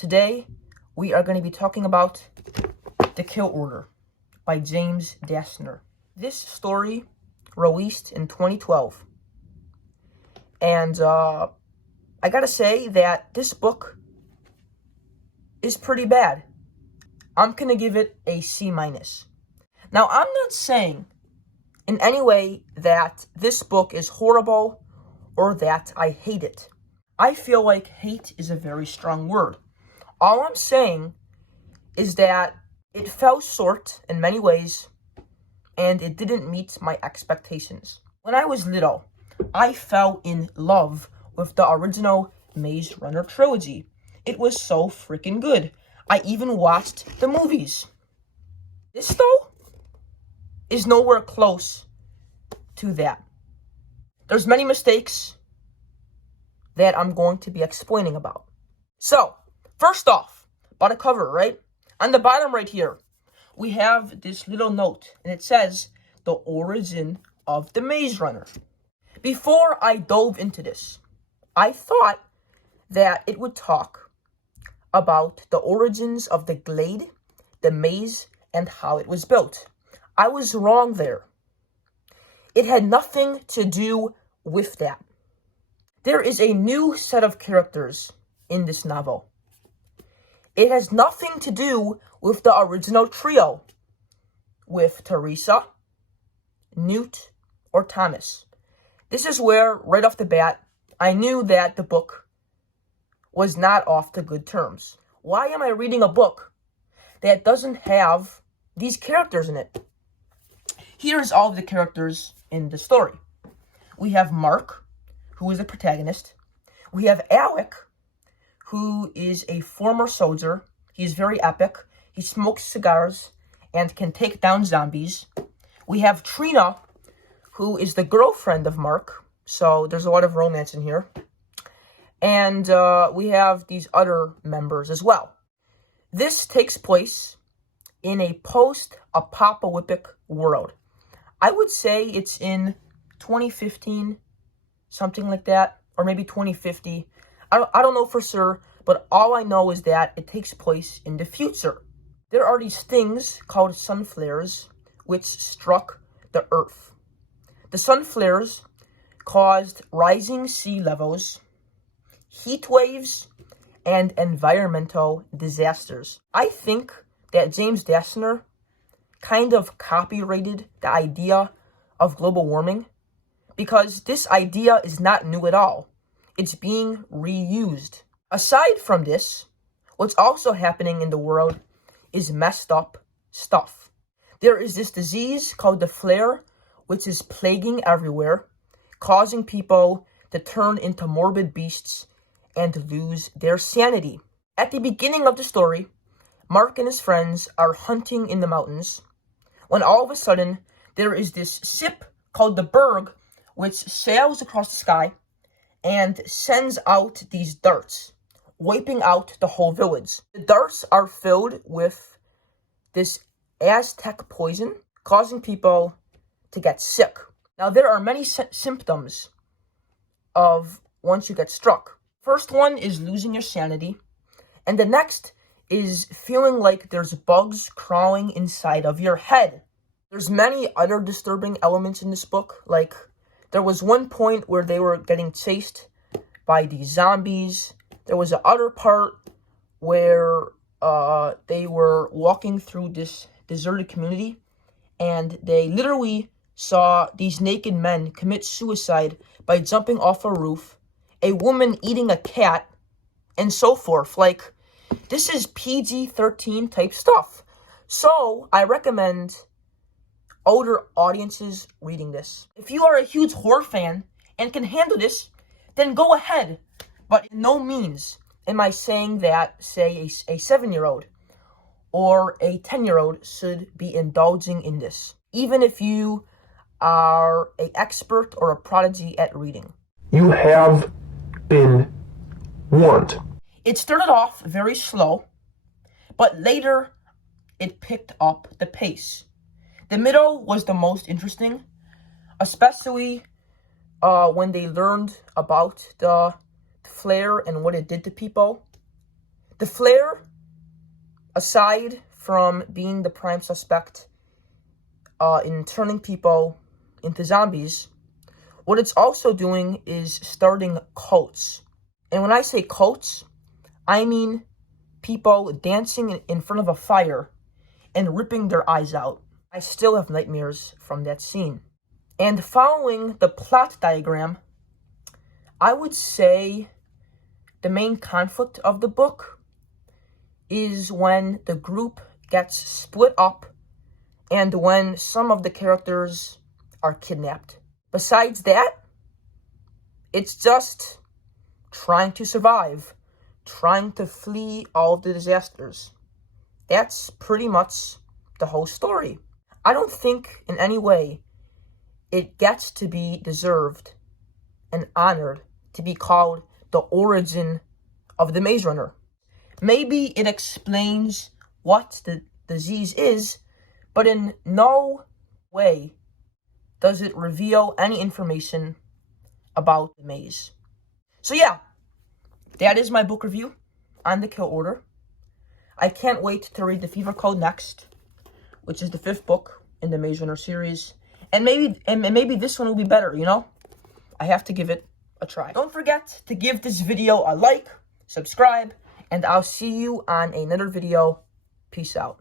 Today, we are going to be talking about The Kill Order by James Dastner. This story released in 2012. And I gotta say that this book is pretty bad. I'm gonna give it a C-. Now, I'm not saying in any way that this book is horrible or that I hate it. I feel like hate is a very strong word. All I'm saying is that it fell short in many ways and it didn't meet my expectations. When I was little, I fell in love with the original Maze Runner trilogy. It was so freaking good. I even watched the movies. This, though, is nowhere close to that. There's many mistakes that I'm going to be explaining about. So, first off, about a cover, right? On the bottom right here, we have this little note, and it says, The Origin of the Maze Runner. Before I dove into this, I thought that it would talk about the origins of the glade, the maze, and how it was built. I was wrong there. It had nothing to do with that. There is a new set of characters in this novel. It has nothing to do with the original trio, with Teresa, Newt, or Thomas. This is where, right off the bat, I knew that the book was not off to good terms. Why am I reading a book that doesn't have these characters in it? Here's all of the characters in the story. We have Mark, who is the protagonist. We have Alec, who is a former soldier. He's very epic. He smokes cigars and can take down zombies. We have Trina, who is the girlfriend of Mark. So there's a lot of romance in here. And we have these other members as well. This takes place in a post-apocalyptic world. I would say it's in 2015, something like that, or maybe 2050. I don't know for sure, but all I know is that it takes place in the future. There are these things called sun flares, which struck the Earth. The sun flares caused rising sea levels, heat waves, and environmental disasters. I think that James Dastner kind of copyrighted the idea of global warming because this idea is not new at all. It's being reused. Aside from this, what's also happening in the world is messed up stuff. There is this disease called the flare, which is plaguing everywhere, causing people to turn into morbid beasts and lose their sanity. At the beginning of the story, Mark and his friends are hunting in the mountains when all of a sudden there is this ship called the Berg, which sails across the sky and sends out these darts, wiping out the whole village. The darts are filled with this Aztec poison, causing people to get sick. Now, there are many symptoms of once you get struck. First one is losing your sanity, and the next is feeling like there's bugs crawling inside of your head. There's many other disturbing elements in this book, like there was one point where they were getting chased by these zombies. There was a other part where they were walking through this deserted community, and they literally saw these naked men commit suicide by jumping off a roof, a woman eating a cat, and so forth. Like, this is PG-13 type stuff. So, I recommend older audiences reading this. If you are a huge horror fan and can handle this, then go ahead. But in no means am I saying that, say, a 7-year-old or a 10-year-old should be indulging in this, even if you are an expert or a prodigy at reading. You have been warned. It started off very slow, but later it picked up the pace. The middle was the most interesting, especially when they learned about the flare and what it did to people. The flare, aside from being the prime suspect in turning people into zombies, what it's also doing is starting cults. And when I say cults, I mean people dancing in front of a fire and ripping their eyes out. I still have nightmares from that scene. And following the plot diagram, I would say the main conflict of the book is when the group gets split up and when some of the characters are kidnapped. Besides that, it's just trying to survive, trying to flee all of the disasters. That's pretty much the whole story. I don't think in any way it gets to be deserved and honored to be called the origin of the Maze Runner. Maybe it explains what the disease is, but in no way does it reveal any information about the maze. So yeah, that is my book review on The Kill Order. I can't wait to read The Fever Code next, which is the 5th book in the Maze Runner series. And maybe this one will be better, you know? I have to give it a try. Don't forget to give this video a like, subscribe, and I'll see you on another video. Peace out.